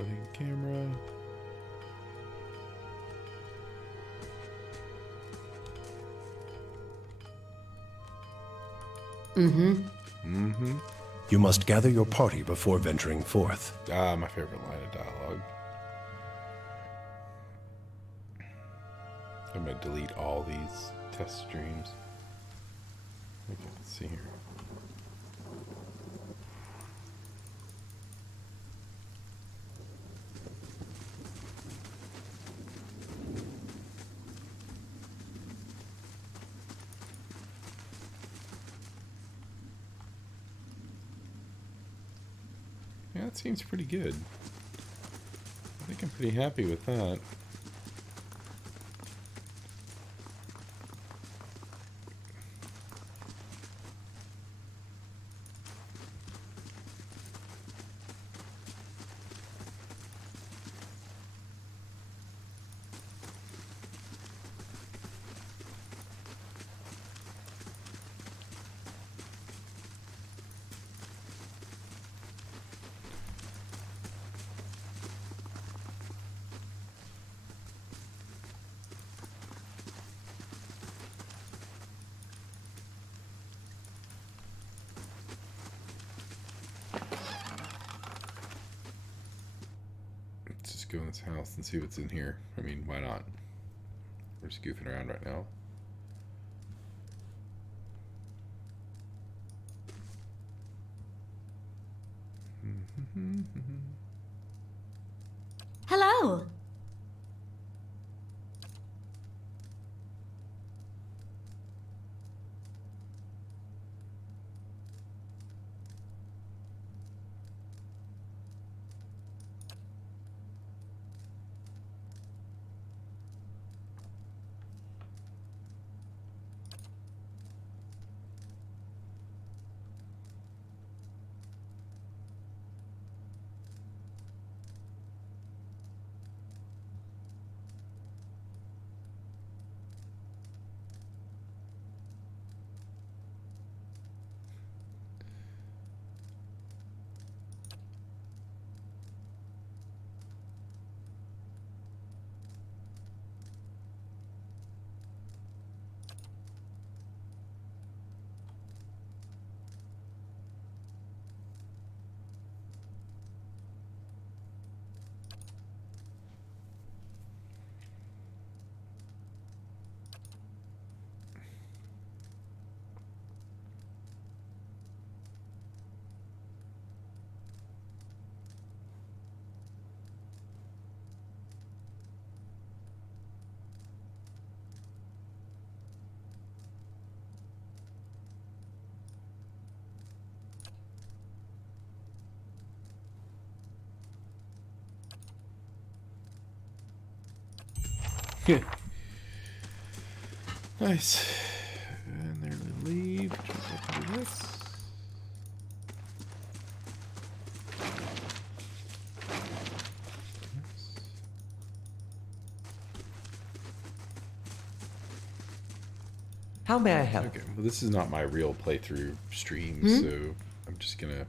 Rotating camera. You must gather your party before venturing forth. Ah, my favorite line of dialogue. I'm going to delete all these test streams. Okay, let's see here. Yeah, that seems pretty good. I think I'm pretty happy with that. Let's just go in this house and see what's in here. I mean, why not? We're just goofing around right now. Hello. Nice. And there they leave. Jump up into this. How may I help? Okay, well, this is not my real playthrough stream, so I'm just gonna.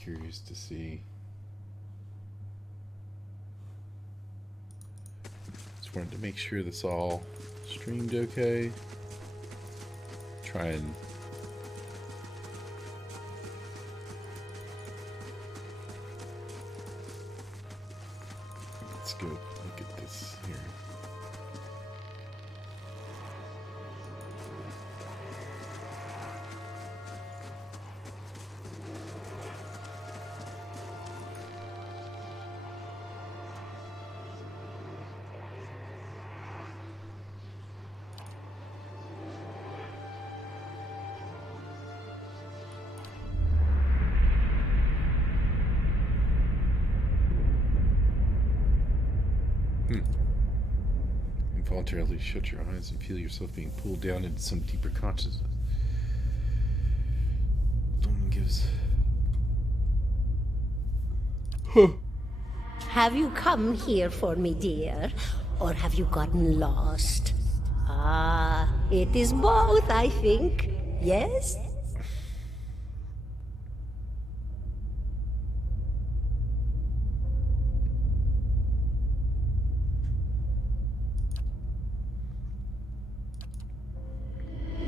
Curious to see. Just wanted to make sure this all streamed okay. Try and let's go look at this here. Involuntarily shut your eyes and feel yourself being pulled down into some deeper consciousness. Someone gives. Have you come here for me, dear? Or have you gotten lost? Ah, it is both, I think. Yes?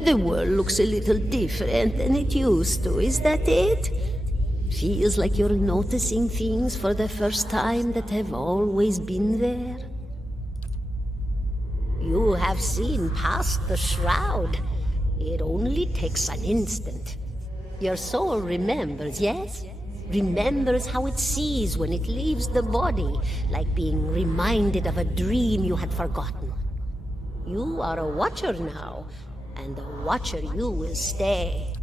The world looks a little different than it used to, is that it? Feels like you're noticing things for the first time that have always been there. You have seen past the shroud. It only takes an instant. Your soul remembers, yes? Remembers how it sees when it leaves the body, like being reminded of a dream you had forgotten. You are a watcher now, and a watcher you will stay.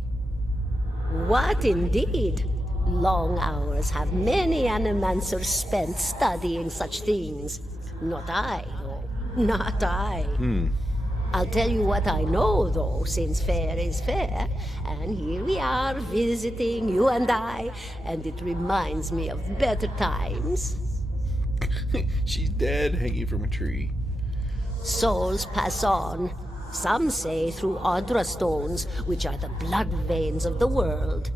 What indeed? Long hours have many animancers spent studying such things. Not I, though. Not I. I'll tell you what I know, though, since fair is fair. And here we are, visiting, you and I, and it reminds me of better times. She's dead, hanging from a tree. Souls pass on. Some say through Audra stones, which are the blood veins of the world.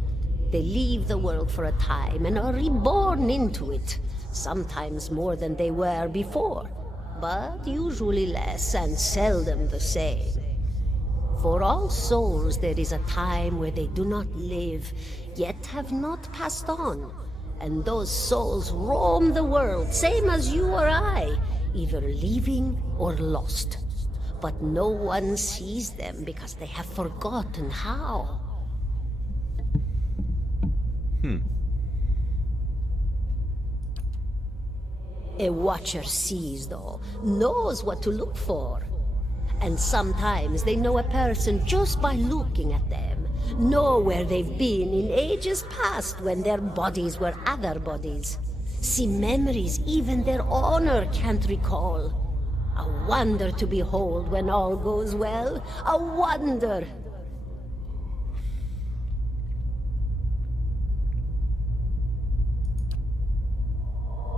They leave the world for a time and are reborn into it, sometimes more than they were before, but usually less and seldom the same. For all souls there is a time where they do not live, yet have not passed on, and those souls roam the world, same as you or I, either leaving or lost. But no one sees them because they have forgotten how. A watcher sees, though, knows what to look for. And sometimes they know a person just by looking at them, know where they've been in ages past when their bodies were other bodies. See memories even their owner can't recall. A wonder to behold when all goes well. A wonder!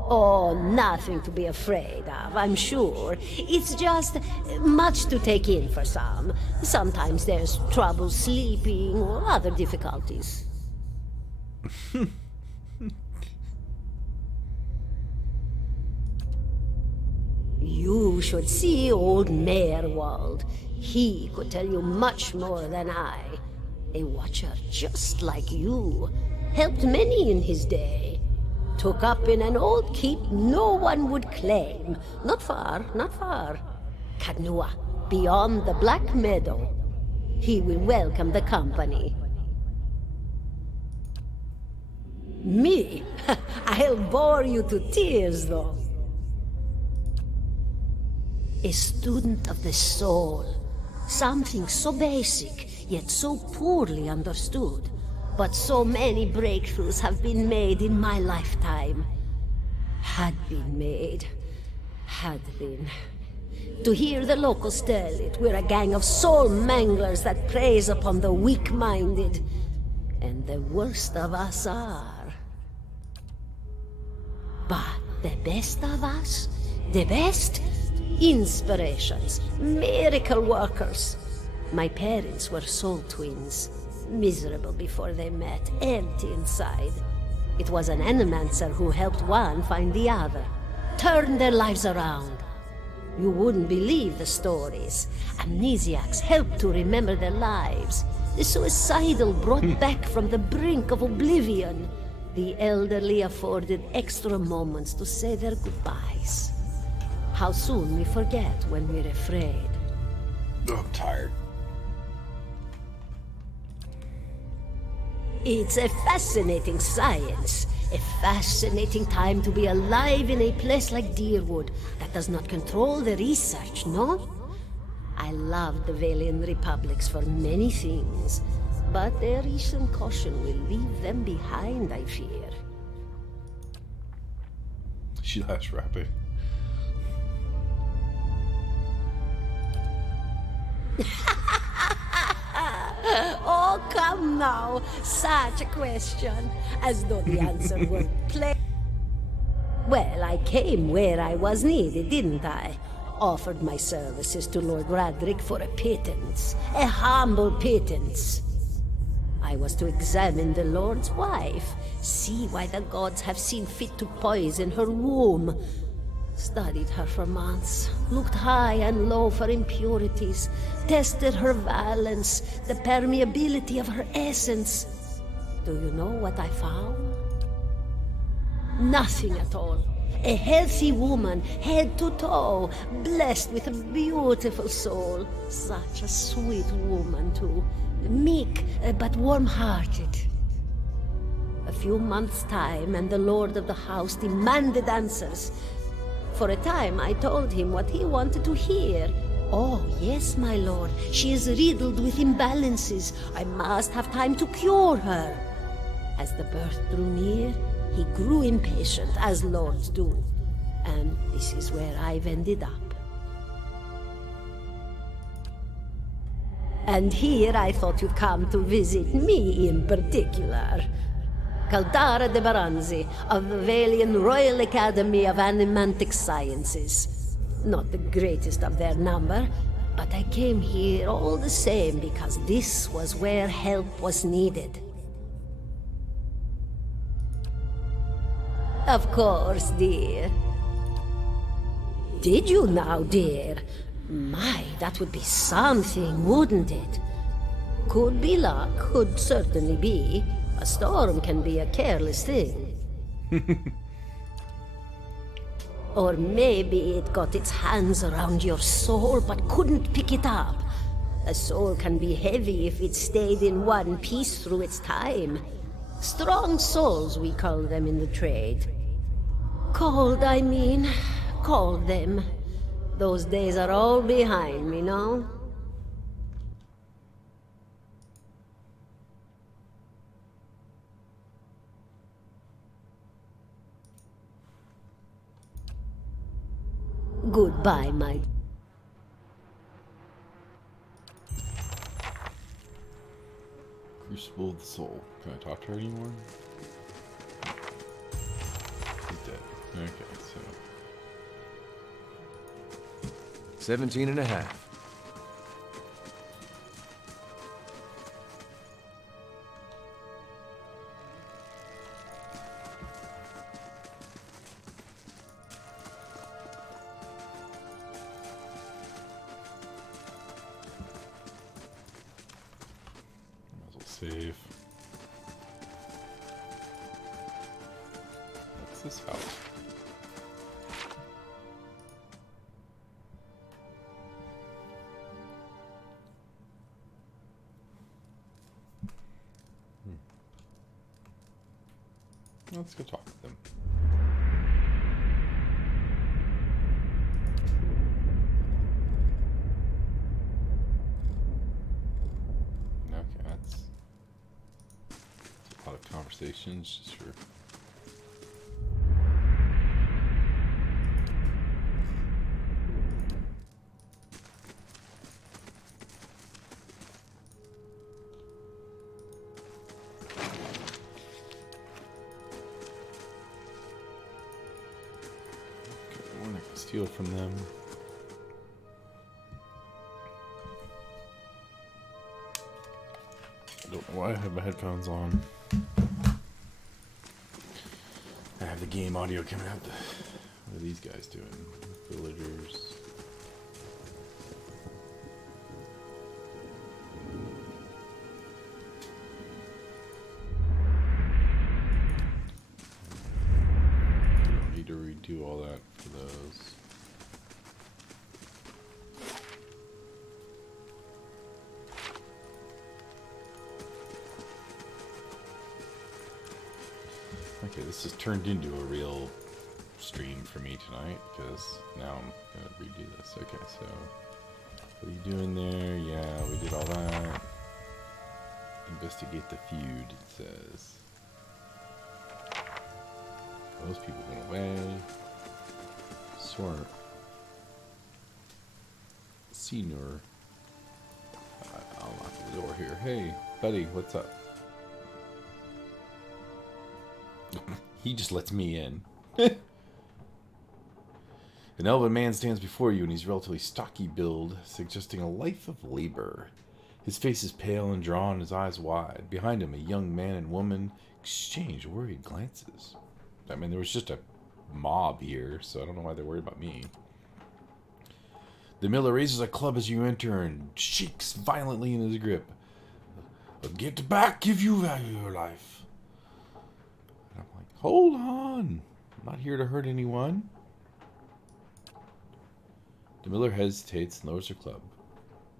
Oh, nothing to be afraid of, I'm sure. It's just much to take in for some. Sometimes there's trouble sleeping or other difficulties. You should see old Merwald. He could tell you much more than I. A watcher just like you. Helped many in his day. Took up in an old keep no one would claim. Not far, not far. Kadnua, beyond the Black Meadow. He will welcome the company. Me? I'll bore you to tears, though. A student of the soul. Something so basic, yet so poorly understood. But so many breakthroughs have been made in my lifetime. Had been made. Had been. To hear the locals tell it, we're a gang of soul manglers that preys upon the weak-minded. And the worst of us are. But the best of us? The best? Inspirations, miracle workers. My parents were soul twins, miserable before they met, empty inside. It was an animancer who helped one find the other, turned their lives around. You wouldn't believe the stories. Amnesiacs helped to remember their lives. The suicidal brought back from the brink of oblivion. The elderly afforded extra moments to say their goodbyes. How soon we forget when we're afraid. Oh, I'm tired. It's a fascinating science. A fascinating time to be alive in a place like Deerwood that does not control the research, no? I love the Valian republics for many things, but their recent caution will leave them behind, I fear. She likes rapping. Oh, come now. Such a question. As though the answer were plain. Well, I came where I was needed, didn't I? offered my services to Lord Radric for a pittance, a humble pittance. I was to examine the Lord's wife, see why the gods have seen fit to poison her womb. Studied her for months, looked high and low for impurities, tested her valence, the permeability of her essence. Do you know what I found? Nothing at all. A healthy woman, head to toe, blessed with a beautiful soul. Such a sweet woman, too. Meek, but warm-hearted. A few months' time, and the lord of the house demanded answers. For a time, I told him what he wanted to hear. Oh, yes, my lord. She is riddled with imbalances. I must have time to cure her. As the birth drew near, he grew impatient, as lords do. And this is where I've ended up. And here I thought you'd come to visit me in particular. Caldara de Baranzi, of the Valian Royal Academy of Animantic Sciences. Not the greatest of their number, but I came here all the same because this was where help was needed. Of course, dear. Did you now, dear? My, that would be something, wouldn't it? Could be luck, could certainly be. A storm can be a careless thing. Or maybe it got its hands around your soul but couldn't pick it up. A soul can be heavy if it stayed in one piece through its time. Strong souls, we call them in the trade. Cold, I mean. Called them. Those days are all behind me, no? Goodbye, my... Crucible of the Soul. Can I talk to her anymore? She's dead. Okay, so... 17 and a half. Might as well save. What's this house? Let's go talk to them. Okay, that's a lot of conversations just for... Steal from them. I don't know why I have my headphones on. I have the game audio coming out. What are these guys doing? Villagers. Don't need to redo all that for those. Okay, this has turned into a real stream for me tonight, because now I'm going to redo this. Okay, so what are you doing there? Yeah, we did all that. Investigate the feud, it says. Those people went away. Sort. Senior. I'll lock the door here. Hey, buddy, what's up? He just lets me in. An elven man stands before you, and he's relatively stocky build, suggesting a life of labor. His face is pale and drawn, his eyes wide. Behind him, a young man and woman exchange worried glances. I mean, there was just a mob here, so I don't know why they're worried about me. The miller raises a club as you enter and shakes violently in his grip. Get back, give you value your life. And I'm like, hold on. I'm not here to hurt anyone. The miller hesitates and lowers her club.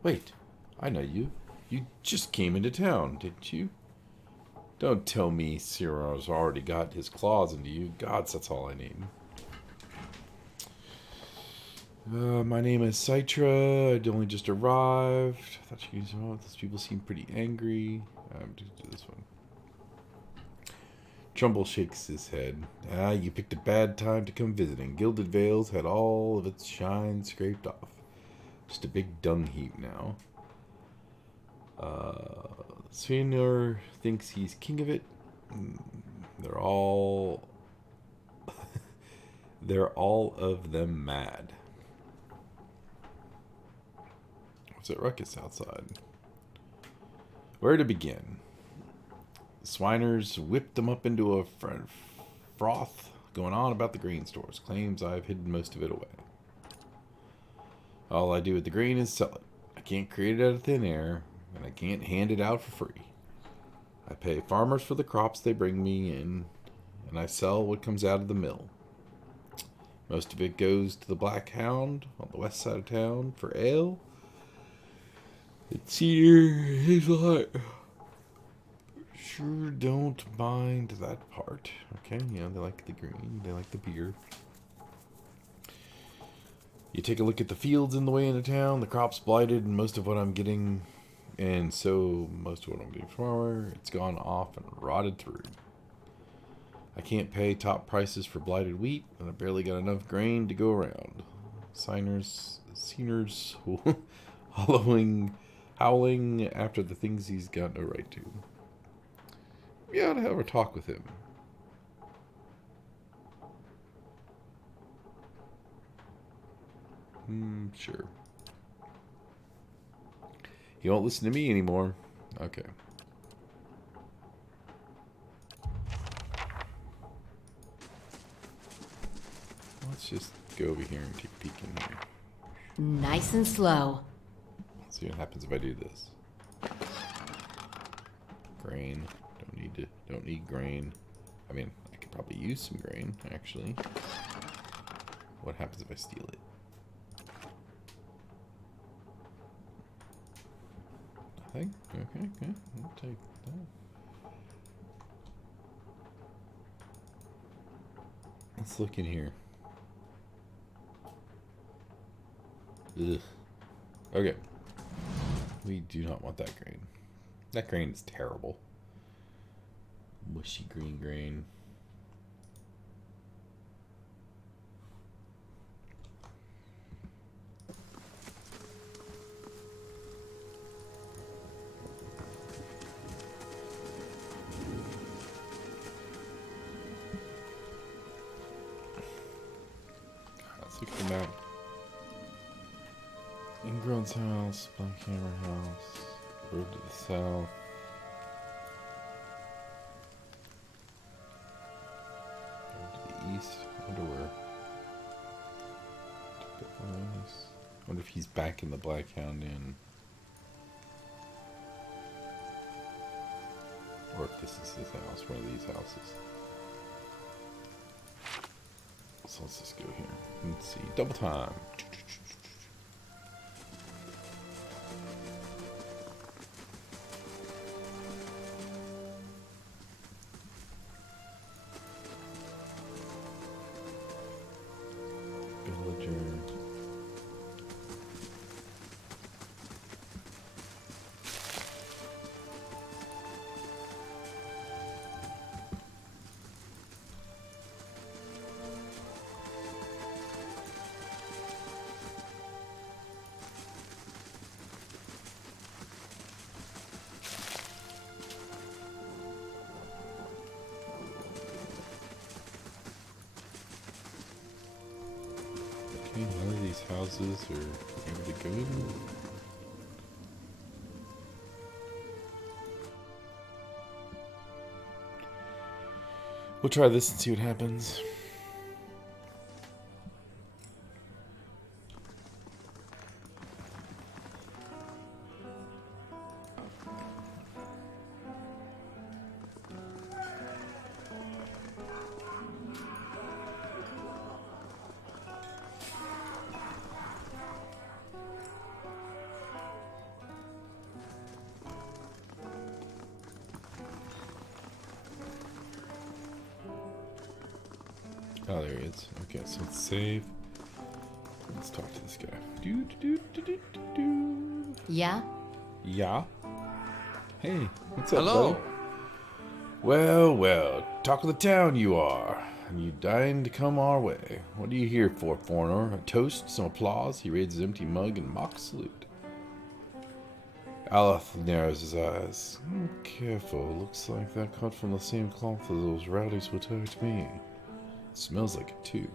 Wait, I know you. You just came into town, didn't you? Don't tell me Cyril's already got his claws into you. Gods, that's all I need. My name is Citra. I'd only just arrived. I thought you guys, oh, these people seem pretty angry. Do this one. Trumbull shakes his head. You picked a bad time to come visiting. Gilded Vale's had all of its shine scraped off. Just a big dung heap now. Svenor thinks he's king of it. They're all of them mad. What's that ruckus outside? Where to begin? The Swiners whipped them up into a froth, going on about the grain stores. Claims I've hidden most of it away. All I do with the grain is sell it. I can't create it out of thin air, and I can't hand it out for free. I pay farmers for the crops they bring me in, and I sell what comes out of the mill. Most of it goes to the Black Hound on the west side of town for ale. It's here, his lot. Sure don't mind that part. Okay, yeah, they like the green, they like the beer. You take a look at the fields in the way into town, the crop's blighted, and most of what I'm getting from farmer, it's gone off and rotted through. I can't pay top prices for blighted wheat, and I barely got enough grain to go around. Signers, howling after the things he's got no right to. We ought to have a talk with him. Sure. He won't listen to me anymore. Okay. Let's just go over here and take a peek in here. Nice and slow. Let's see what happens if I do this. Grain. Don't need grain. I mean, I could probably use some grain, actually. What happens if I steal it? Nothing? Okay. I'll take that. Let's look in here. Ugh. Okay. We do not want that grain. That grain is terrible. Mushy green grain. Let's look at the map. Ingrown's house, Blackhammer house, road to the south. East. I wonder where. I wonder if he's back in the Black Hound Inn. Or if this is his house, one of these houses. So let's just go here. Let's see. Double time. houses are able to go in. We'll try this and see what happens. Oh, there he is. Okay, so let's save. Let's talk to this guy. Yeah? Yeah? Hey, what's up, Hello. buddy? Well, well, talk of the town you are. And you dying to come our way. What are you here for, foreigner? A toast, some applause? He raises his empty mug and mock salute. Aloth narrows his eyes. Careful, looks like that cut from the same cloth as those rowdies who attacked me. Smells like it too.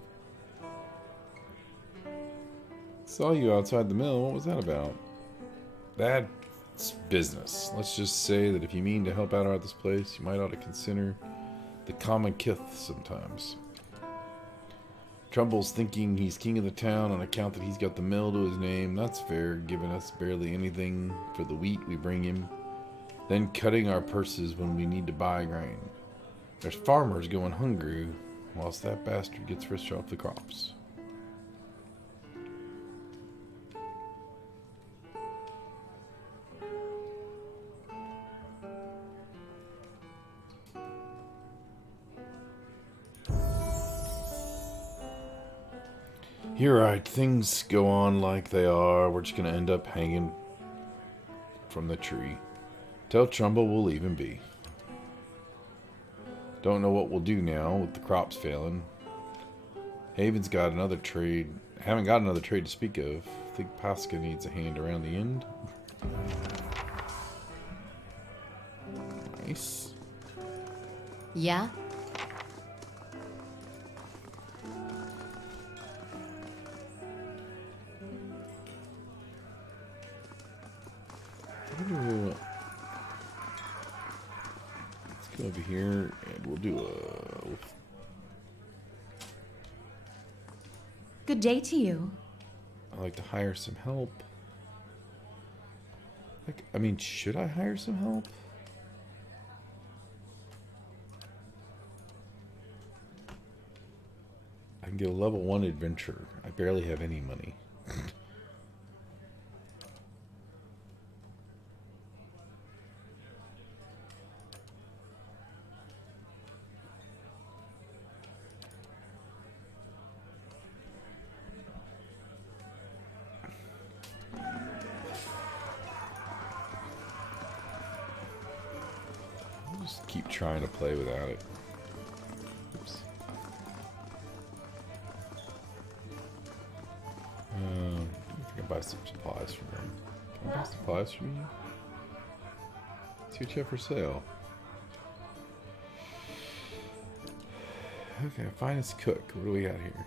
Saw you outside the mill. What was that about? That's business. Let's just say that if you mean to help out at this place, you might ought to consider the common kith sometimes. Trumble's thinking he's king of the town on account that he's got the mill to his name. That's fair, giving us barely anything for the wheat we bring him. Then cutting our purses when we need to buy grain. There's farmers going hungry, whilst that bastard gets rich off the crops. You're right, things go on like they are. We're just gonna end up hanging from the tree. Tell Trumbull we'll leave him be. Don't know what we'll do now with the crops failing. Haven't got another trade to speak of. Think Pasca needs a hand around the end. Nice. Yeah? Let's go over here and we'll do a... Good day to you. I'd like to hire some help. Should I hire some help? I can get a level 1 adventure. I barely have any money. Just keep trying to play without it. Oops. I can buy some supplies from him. Can I buy supplies from you? See what you have for sale. Okay, finest cook. What do we got here?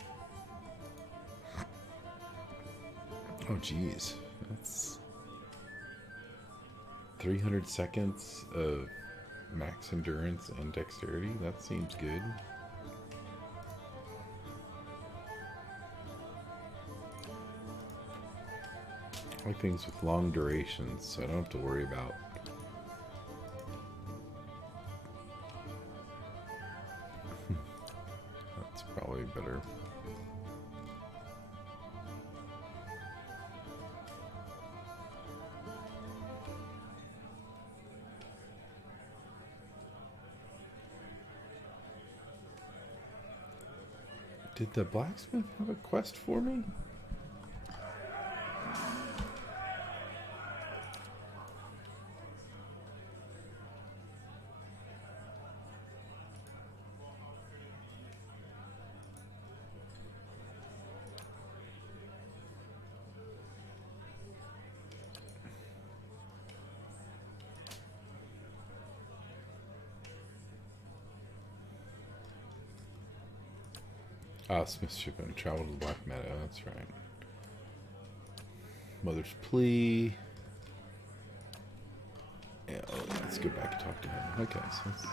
Oh, geez. That's 300 seconds of max endurance and dexterity. That seems good. I like things with long durations, so I don't have to worry about. That's probably better. Did the blacksmith have a quest for me? Ah, Smith ship and travel to the Black Meadow, that's right. Mother's plea. Yeah, let's go back and talk to him. Okay, so let's... I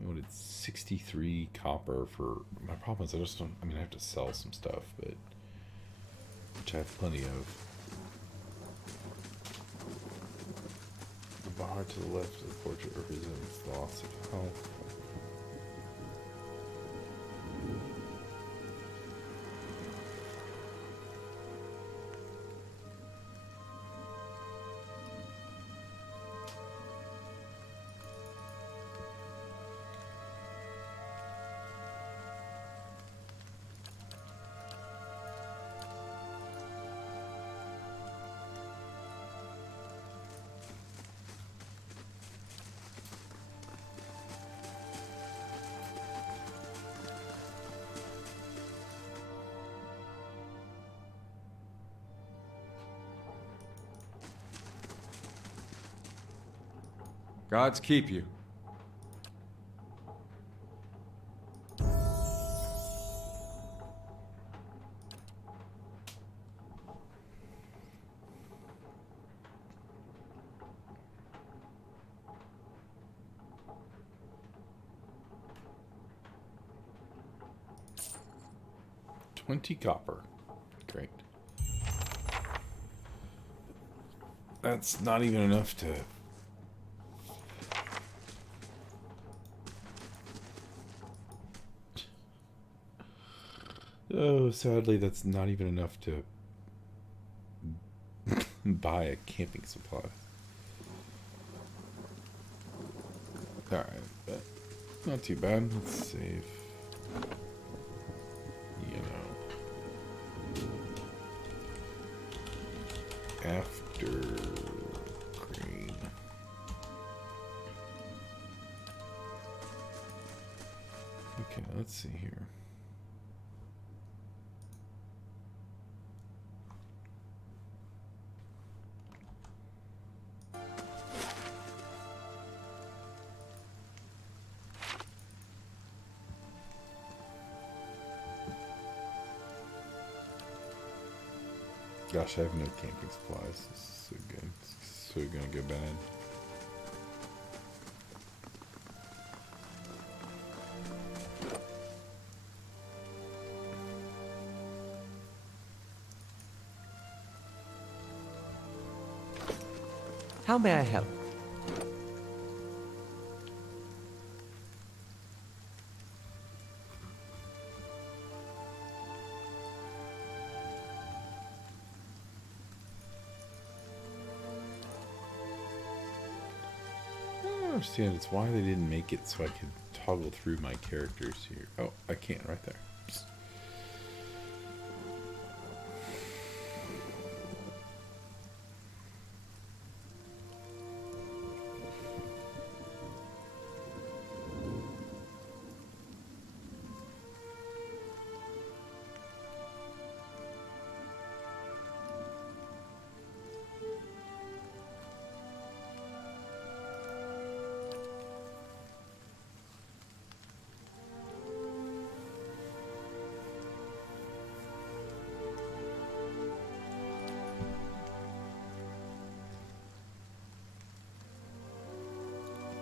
wanted 63 copper for... My problem is I just don't... I mean, I have to sell some stuff, but... Which I have plenty of. The bar to the left of the portrait represents loss of health. Gods keep you. $20 copper. Great. That's not even enough to... Oh, sadly, that's not even enough to buy a camping supply. Alright, but not too bad. Let's save. You know. After green. Okay, let's see here. Gosh, I have no camping supplies. This is so good. It's so gonna go bad. How may I help? I don't understand. It's why they didn't make it so I could toggle through my characters here. Oh, I can right there. Psst.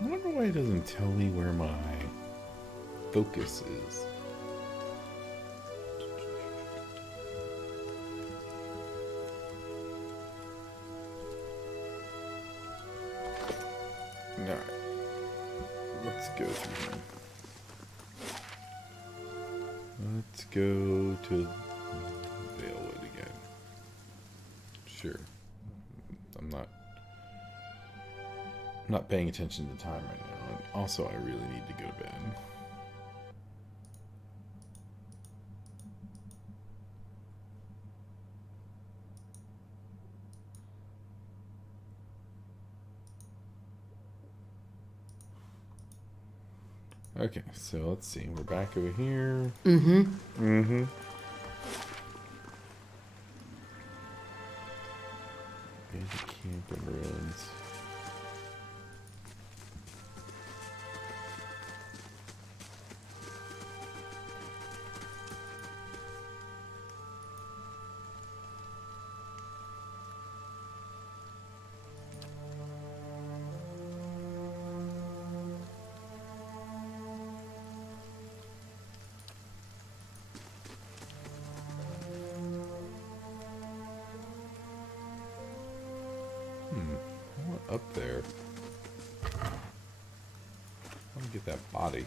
I wonder why it doesn't tell me where my focus is. Alright. Let's go through here. Let's go to Valewood again. Sure. I'm not paying attention to the time right now. And also, I really need to go to bed. Okay, so let's see. We're back over here. Mm-hmm. Here's the camping ruins. I want up there. I want to get that body.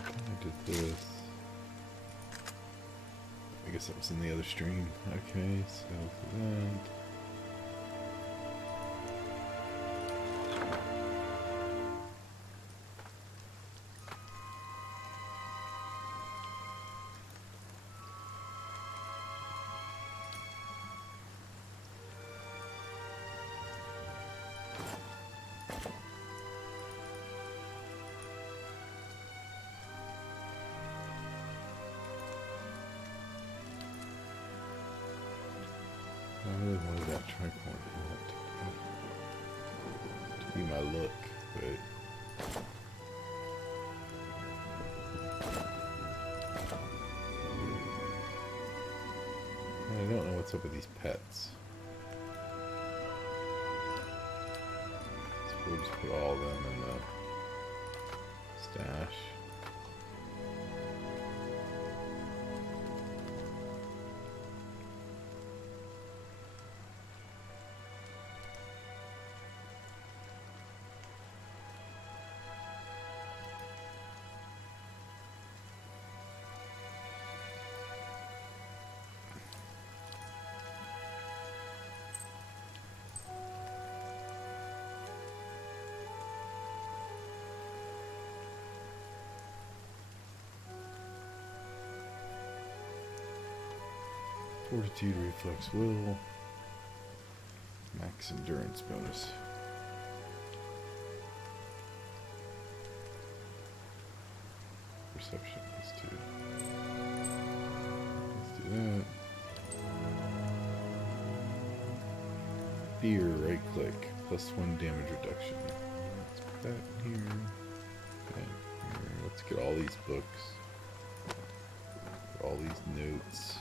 I did this. I guess that was in the other stream. Okay, so for that. I really wanted that tricorn to be my look, but I don't know what's up with these pets. So we'll just put all of them in the stash. Fortitude, reflex, will, max endurance bonus. Perception, let's do. Let's do that. Fear, right click, +1 damage reduction. Let's put that here. That here. Let's get all these books. Get all these notes.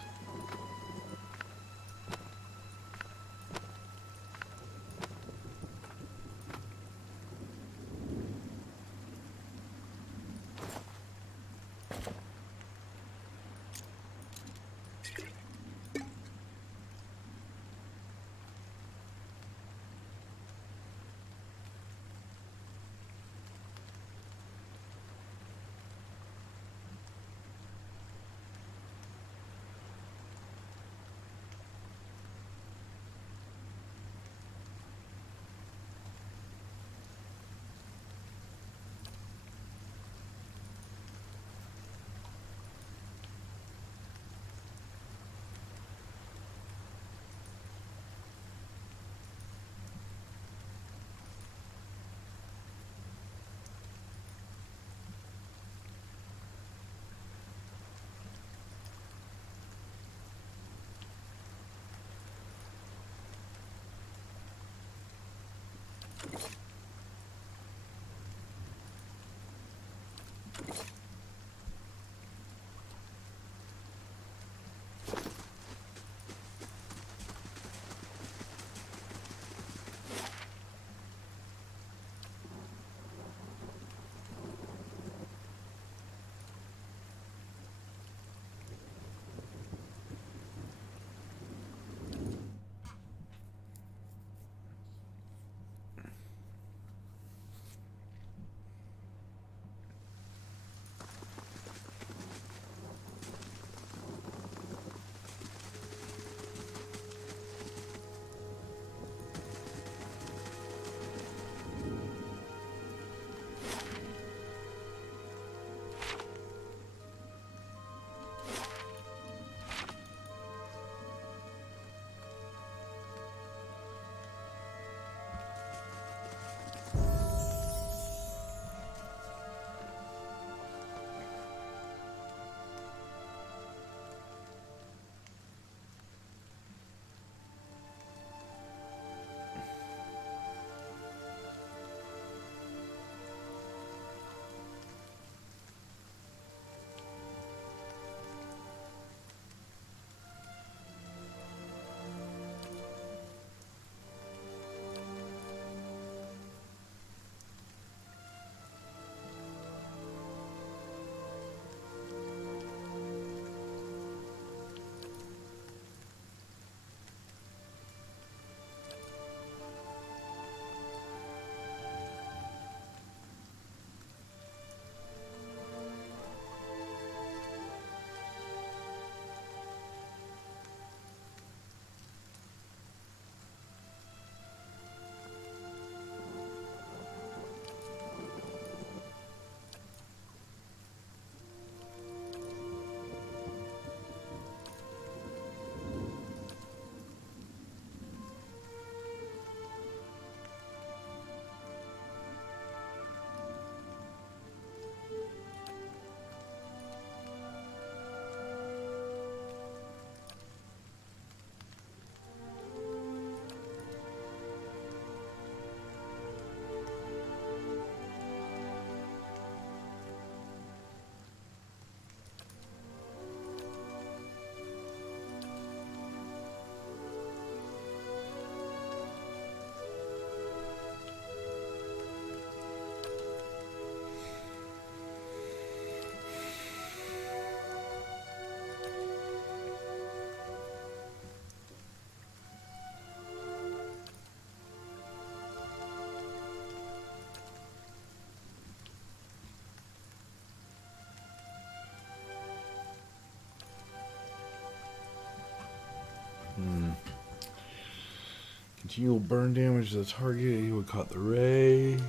Heal burn damage to the target. He would caught the ray.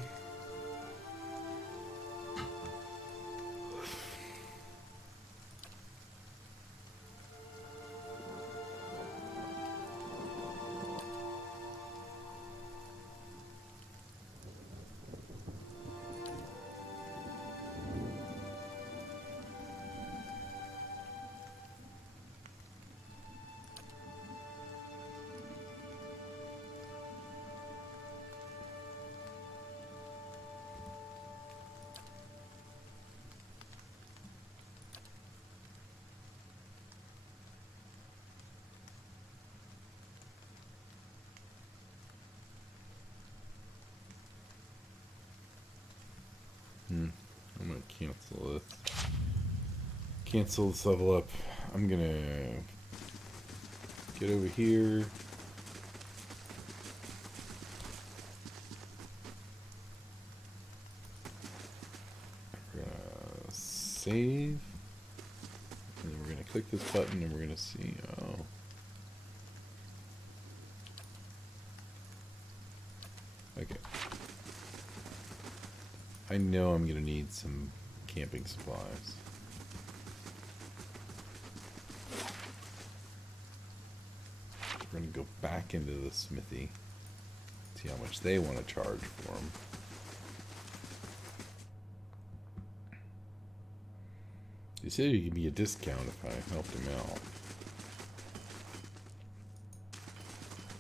I'm gonna cancel this. Cancel this level up. I'm gonna get over here. We're gonna save. And then we're gonna click this button and we're gonna see. Oh. Okay. I know I'm gonna need some camping supplies. We're gonna go back into the smithy, see how much they want to charge for them. They said you give me a discount if I helped him out.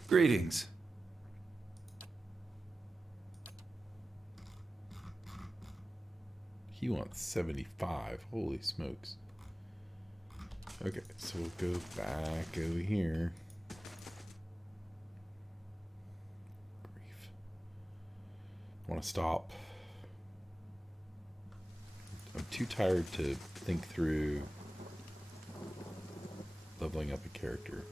Greetings. He wants 75. Holy smokes. Okay, so we'll go back over here. Grief. I want to stop. I'm too tired to think through leveling up a character.